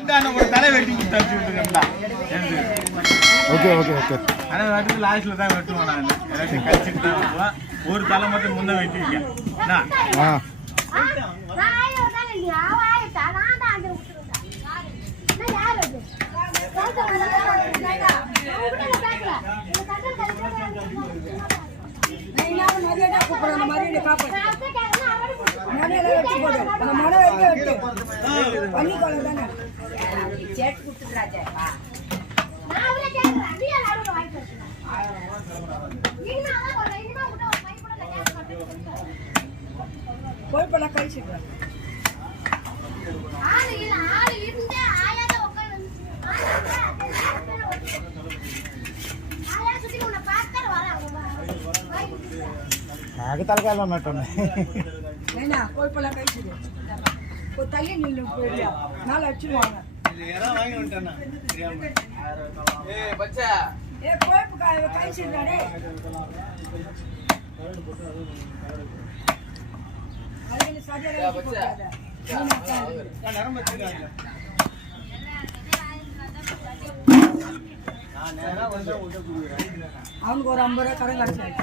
ஒரு தலை வெட்டி தச்சு விட்டுருக்கா. Okay okay okay. ஆனால் வெட்டுக்கு லாஸ்ட்ல தான் வெட்டுவோம். நான் எல்லாத்தையும் கழிச்சுட்டு தான் வெட்டுவோம். ஒரு தலை மட்டும் முன்ன வெட்டிருக்கேன். கோழிப்பெல்லாம் கழிச்சுக்கிறேன். నాకు తలకాయలు ఉన్నట్టున్నాయి. కోഴിపెல்லாம் కழிச்சுడు తల్లి నీళ్ళు నాలుగు వచ్చిన కోయిపు కలిసిడాడే அவனுக்கு ஒரு 50 ரூபா கடன் கிடைச்சாரு.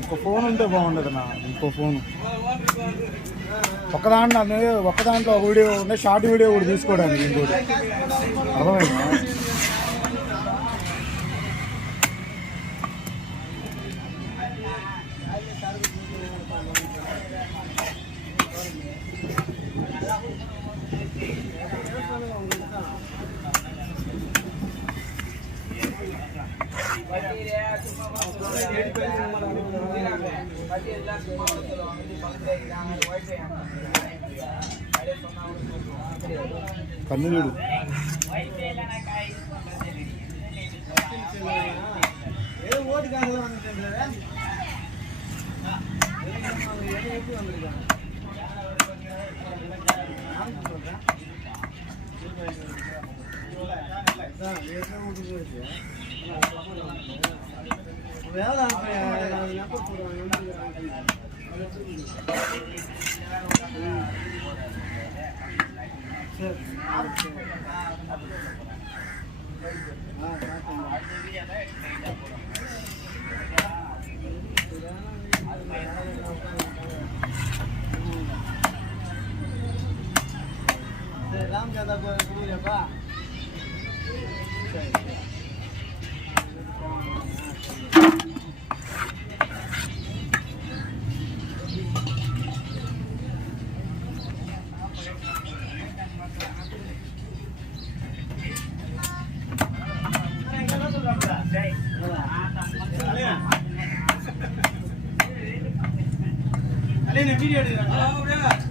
ఇంకో ఫోన్ ఉంటే బాగుండదు నా. ఇంకో ఫోను ఒక్క దాంట్లో ఒక వీడియో ఉంటే షార్ట్ వీడియో కూడా తీసుకోవడానికి ఇంకోటి అర్థమైందా? కన్నుడు राम ज्यादा बोले बा अरे ने वीडियो